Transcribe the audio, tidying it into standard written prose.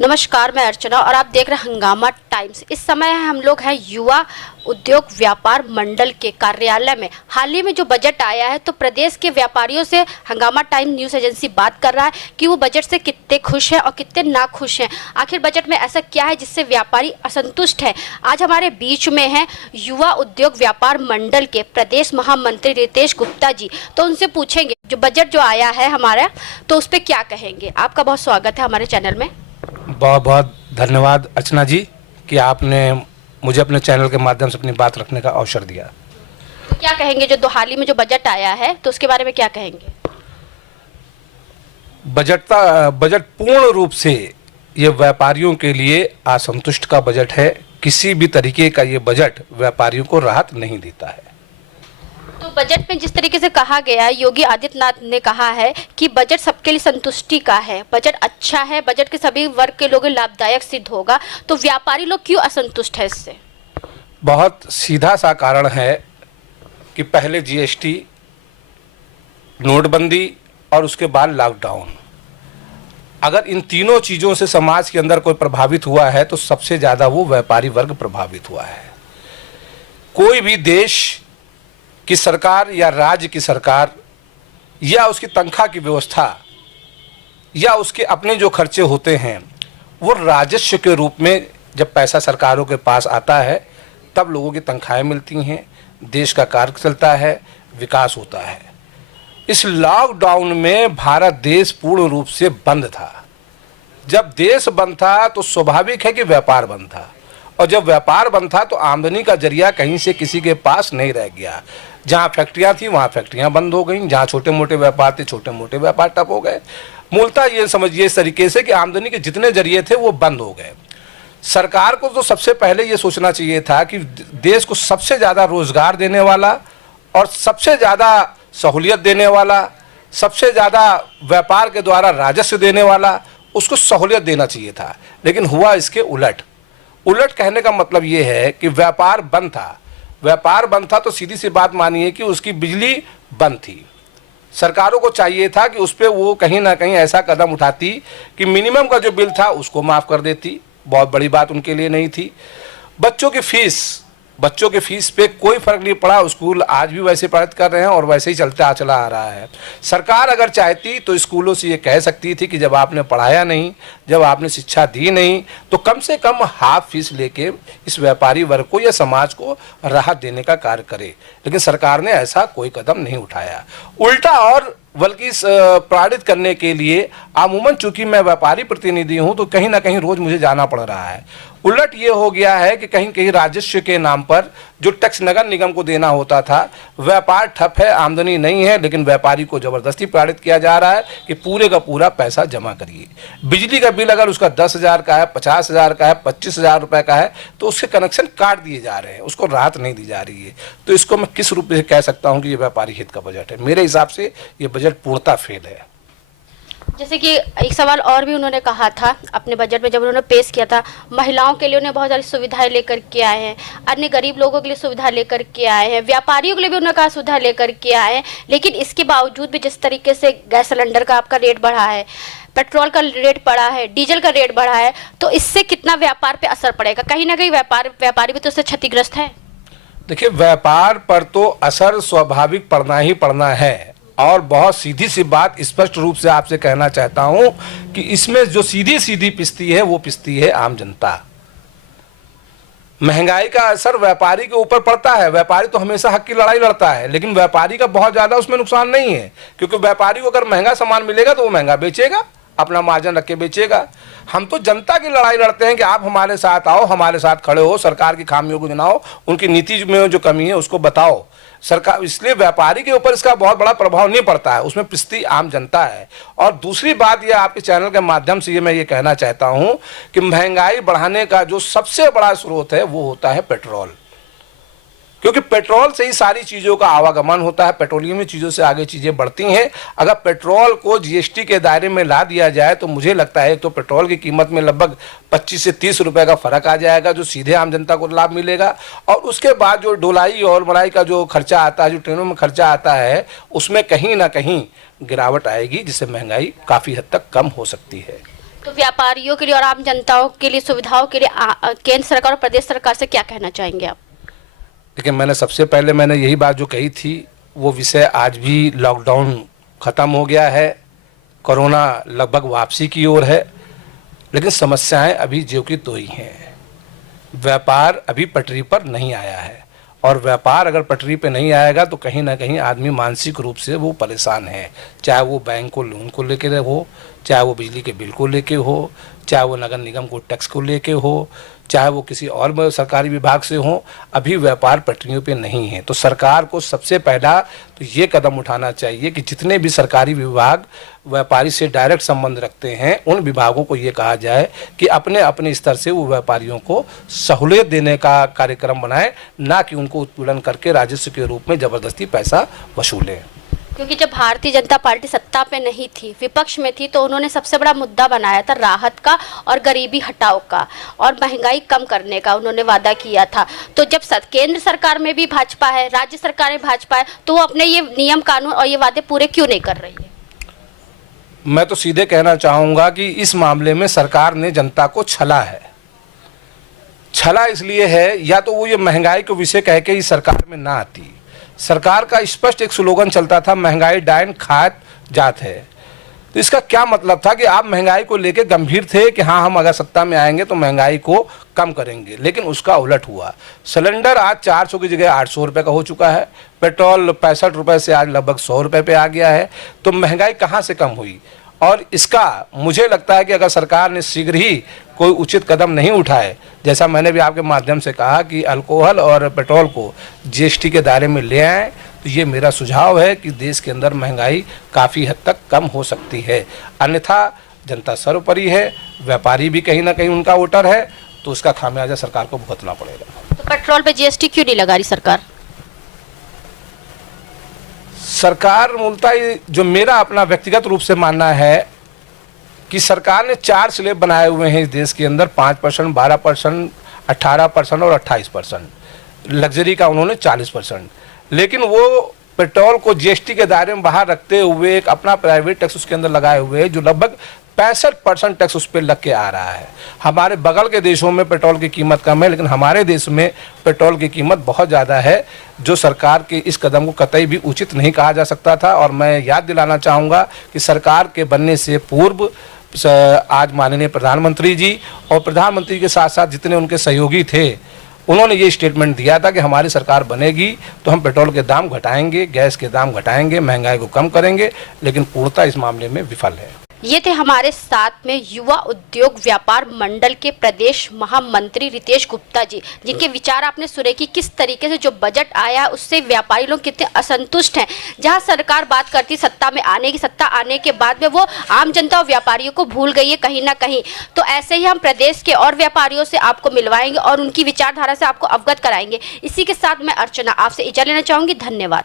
नमस्कार, मैं अर्चना और आप देख रहे हैं हंगामा टाइम्स। इस समय हम लोग हैं युवा उद्योग व्यापार मंडल के कार्यालय में। हाल ही में जो बजट आया है तो प्रदेश के व्यापारियों से हंगामा टाइम न्यूज़ एजेंसी बात कर रहा है कि वो बजट से कितने खुश हैं और कितने नाखुश हैं। आखिर बजट में ऐसा क्या है जिससे व्यापारी असंतुष्ट है। आज हमारे बीच में हैं युवा उद्योग व्यापार मंडल के प्रदेश महामंत्री रितेश गुप्ता जी। तो उनसे पूछेंगे जो बजट जो आया है हमारा, तो उस पर क्या कहेंगे। आपका बहुत स्वागत है हमारे चैनल में। बहुत बहुत धन्यवाद अर्चना जी कि आपने मुझे अपने चैनल के माध्यम से अपनी बात रखने का अवसर दिया। तो क्या कहेंगे जो हाल ही में जो बजट आया है तो उसके बारे में क्या कहेंगे। बजट पूर्ण रूप से ये व्यापारियों के लिए असंतुष्ट का बजट है। किसी भी तरीके का ये बजट व्यापारियों को राहत नहीं देता है। तो बजट में जिस तरीके से कहा गया है, योगी आदित्यनाथ ने कहा है कि बजट सबके लिए संतुष्टि का है, बजट अच्छा है, बजट के सभी वर्ग के लोगों लाभदायक सिद्ध होगा, तो व्यापारी लोग क्यों असंतुष्ट है इससे। बहुत सीधा सा कारण है कि पहले जीएसटी, नोटबंदी और उसके बाद लॉकडाउन। अगर इन तीनों चीज़ों से समाज के अंदर कोई प्रभावित हुआ है तो सबसे ज़्यादा वो व्यापारी वर्ग प्रभावित हुआ है। कोई भी देश की सरकार या राज्य की सरकार या उसकी तनख्वाह की व्यवस्था या उसके अपने जो खर्चे होते हैं वो राजस्व के रूप में जब पैसा सरकारों के पास आता है तब लोगों की तनख्वाहें मिलती हैं, देश का कार्य चलता है, विकास होता है। इस लॉकडाउन में भारत देश पूर्ण रूप से बंद था। जब देश बंद था तो स्वाभाविक है कि व्यापार बंद था, और जब व्यापार बंद था तो आमदनी का जरिया कहीं से किसी के पास नहीं रह गया। जहाँ फैक्ट्रियाँ थी वहाँ फैक्ट्रियाँ बंद हो गई, जहाँ छोटे मोटे व्यापार थे छोटे मोटे व्यापार ठप हो गए। मूलतः ये समझिए इस तरीके से कि आमदनी के जितने जरिए थे वो बंद हो गए। सरकार को तो सबसे पहले ये सोचना चाहिए था कि देश को सबसे ज़्यादा रोजगार देने वाला और सबसे ज़्यादा सहूलियत देने वाला, सबसे ज़्यादा व्यापार के द्वारा राजस्व देने वाला, उसको सहूलियत देना चाहिए था। लेकिन हुआ इसके उलट। उलट कहने का मतलब ये है कि व्यापार बंद था। व्यापार बंद था तो सीधी सी बात मानिए कि उसकी बिजली बंद थी। सरकारों को चाहिए था कि उस पर वो कहीं ना कहीं ऐसा कदम उठाती कि मिनिमम का जो बिल था उसको माफ़ कर देती। बहुत बड़ी बात उनके लिए नहीं थी। बच्चों के फीस पे कोई फर्क नहीं पड़ा। स्कूल आज भी वैसे पढ़ाई कर रहे हैं और वैसे ही चला आ रहा है। सरकार अगर चाहती तो स्कूलों से ये कह सकती थी कि जब आपने पढ़ाया नहीं, जब आपने शिक्षा दी नहीं, तो कम से कम हाफ फीस लेके इस व्यापारी वर्ग को या समाज को राहत देने का कार्य करे। लेकिन सरकार ने ऐसा कोई कदम नहीं उठाया। उल्टा और बल्कि प्रेरित करने के लिए अमूमन चूंकि मैं व्यापारी प्रतिनिधि हूं तो कहीं ना कहीं रोज मुझे जाना पड़ रहा है। उलट ये हो गया है कि कहीं कहीं राजस्व के नाम पर जो टैक्स नगर निगम को देना होता था, व्यापार ठप है, आमदनी नहीं है, लेकिन व्यापारी को जबरदस्ती प्रेरित किया जा रहा है कि पूरे का पूरा पैसा जमा करिए। बिजली का बिल अगर उसका 10,000 का है, 50,000 का है, 25,000 रुपये का है तो उसके कनेक्शन काट दिए जा रहे हैं, उसको राहत नहीं दी जा रही है। तो इसको मैं किस रूप में कह सकता हूँ कि ये व्यापारी हित का बजट है। मेरे हिसाब से ये बजट पूर्णतः फेल है। जैसे कि एक सवाल और भी उन्होंने कहा था अपने बजट में जब उन्होंने पेश किया था, महिलाओं के लिए उन्हें बहुत सारी सुविधाएं लेकर के आए हैं, अन्य गरीब लोगों के लिए सुविधा लेकर के आए हैं, व्यापारियों के लिए भी उन्होंने कहा सुविधा लेकर के आए हैं। लेकिन इसके बावजूद भी जिस तरीके से गैस सिलेंडर का आपका रेट बढ़ा है, पेट्रोल का रेट बढ़ा है, डीजल का रेट बढ़ा है, तो इससे कितना व्यापार पर असर पड़ेगा। कहीं ना कहीं व्यापारी भी तो इससे क्षतिग्रस्त है। देखिए, व्यापार पर तो असर स्वाभाविक पड़ना ही पड़ना है। और बहुत सीधी सी बात स्पष्ट रूप से आपसे कहना चाहता हूं कि इसमें जो सीधी सीधी पिसती है वो पिसती है आम जनता। महंगाई का असर व्यापारी के ऊपर पड़ता है। व्यापारी तो हमेशा हक की लड़ाई लड़ता है, लेकिन व्यापारी का बहुत ज्यादा उसमें नुकसान नहीं है, क्योंकि व्यापारी को अगर महंगा सामान मिलेगा तो वो महंगा बेचेगा, अपना मार्जिन रख के बेचेगा। हम तो जनता की लड़ाई लड़ते हैं कि आप हमारे साथ आओ, हमारे साथ खड़े हो, सरकार की खामियों को गिनाओ, उनकी नीति में जो कमी है उसको बताओ सरकार। इसलिए व्यापारी के ऊपर इसका बहुत बड़ा प्रभाव नहीं पड़ता है, उसमें पिसती आम जनता है। और दूसरी बात यह आपके चैनल के माध्यम से मैं ये कहना चाहता हूं कि महंगाई बढ़ाने का जो सबसे बड़ा स्रोत है वो होता है पेट्रोल, क्योंकि पेट्रोल से ही सारी चीज़ों का आवागमन होता है। पेट्रोलियम चीज़ों से आगे चीज़ें बढ़ती हैं। अगर पेट्रोल को जीएसटी के दायरे में ला दिया जाए तो मुझे लगता है तो पेट्रोल की कीमत में लगभग 25 से 30 रुपए का फर्क आ जाएगा, जो सीधे आम जनता को लाभ मिलेगा। और उसके बाद जो ढुलाई और बढ़ाई का जो खर्चा आता है, जो ट्रेनों में खर्चा आता है, उसमें कहीं ना कहीं गिरावट आएगी, जिससे महंगाई काफ़ी हद तक कम हो सकती है। तो व्यापारियों के लिए और आम जनताओं के लिए सुविधाओं के लिए केंद्र सरकार और प्रदेश सरकार से क्या कहना चाहेंगे आप? लेकिन मैंने यही बात जो कही थी वो विषय आज भी लॉकडाउन ख़त्म हो गया है, कोरोना लगभग वापसी की ओर है, लेकिन समस्याएं अभी ज्यों की त्यों ही हैं। व्यापार अभी पटरी पर नहीं आया है और व्यापार अगर पटरी पे नहीं आएगा तो कहीं ना कहीं आदमी मानसिक रूप से वो परेशान है, चाहे वो बैंक को लोन को लेके हो, चाहे वो बिजली के बिल को लेके हो, चाहे वो नगर निगम को टैक्स को लेके हो, चाहे वो किसी और सरकारी विभाग से हो। अभी व्यापार पटरियों पे नहीं है। तो सरकार को सबसे पहला तो ये कदम उठाना चाहिए कि जितने भी सरकारी विभाग व्यापारी से डायरेक्ट संबंध रखते हैं उन विभागों को ये कहा जाए कि अपने अपने स्तर से वो व्यापारियों को सहूलियत देने का कार्यक्रम बनाएं, ना कि उनको उत्पीड़न करके राजस्व के रूप में ज़बरदस्ती पैसा वसूलें। क्योंकि जब भारतीय जनता पार्टी सत्ता पे नहीं थी, विपक्ष में थी, तो उन्होंने सबसे बड़ा मुद्दा बनाया था राहत का और गरीबी हटाओ का और महंगाई कम करने का उन्होंने वादा किया था। तो जब केंद्र सरकार में भी भाजपा है, राज्य सरकार में भाजपा है, तो वो अपने ये नियम कानून और ये वादे पूरे क्यों नहीं कर रही है? मैं तो सीधे कहना चाहूँगा कि इस मामले में सरकार ने जनता को छला है। छला इसलिए है, या तो वो ये महंगाई को विषय कह के इस सरकार में ना आती। सरकार का स्पष्ट एक स्लोगन चलता था, महंगाई डायन खात जात है। तो इसका क्या मतलब था कि आप महंगाई को लेकर गंभीर थे कि हाँ, हम अगर सत्ता में आएंगे तो महंगाई को कम करेंगे, लेकिन उसका उलट हुआ। सिलेंडर आज 400 की जगह 800 रुपये का हो चुका है, पेट्रोल 65 रुपये से आज लगभग 100 रुपये पे आ गया है। तो महंगाई कहाँ से कम हुई? और इसका मुझे लगता है कि अगर सरकार ने शीघ्र ही कोई उचित कदम नहीं उठाए, जैसा मैंने भी आपके माध्यम से कहा कि अल्कोहल और पेट्रोल को जीएसटी के दायरे में ले आए, तो ये मेरा सुझाव है कि देश के अंदर महंगाई काफ़ी हद तक कम हो सकती है। अन्यथा जनता सर्वोपरि है, व्यापारी भी कहीं ना कहीं उनका वोटर है, तो उसका खामियाजा सरकार को भुगतना पड़ेगा। तो पेट्रोल पे जीएसटी क्यों नहीं लगा रही सरकार? सरकार मूलतः जो मेरा अपना व्यक्तिगत रूप से मानना है कि सरकार ने 4 स्लैब बनाए हुए हैं इस देश के अंदर, 5%, 12%, 18% और 28%। लग्जरी का उन्होंने 40%। लेकिन वो पेट्रोल को जीएसटी के दायरे में बाहर रखते हुए एक अपना प्राइवेट टैक्स उसके अंदर लगाए हुए हैं, जो लगभग 65% टैक्स उस पर लग के आ रहा है। हमारे बगल के देशों में पेट्रोल की कीमत कम है, लेकिन हमारे देश में पेट्रोल की कीमत बहुत ज़्यादा है, जो सरकार के इस कदम को कतई भी उचित नहीं कहा जा सकता था। और मैं याद दिलाना चाहूँगा कि सरकार के बनने से पूर्व आज माननीय प्रधानमंत्री जी और प्रधानमंत्री के साथ साथ जितने उनके सहयोगी थे, उन्होंने ये स्टेटमेंट दिया था कि हमारी सरकार बनेगी तो हम पेट्रोल के दाम घटाएंगे, गैस के दाम घटाएंगे, महंगाई को कम करेंगे, लेकिन पूर्णतः इस मामले में विफल है। ये थे हमारे साथ में युवा उद्योग व्यापार मंडल के प्रदेश महामंत्री रितेश गुप्ता जी, जिनके विचार आपने सुने कि किस तरीके से जो बजट आया उससे व्यापारी लोग कितने असंतुष्ट हैं। जहां सरकार बात करती सत्ता में आने की, सत्ता आने के बाद में वो आम जनता और व्यापारियों को भूल गई है कहीं ना कहीं। तो ऐसे ही हम प्रदेश के और व्यापारियों से आपको मिलवाएंगे और उनकी विचारधारा से आपको अवगत कराएंगे। इसी के साथ मैं अर्चना आपसे इजाजत लेना चाहूँगी। धन्यवाद।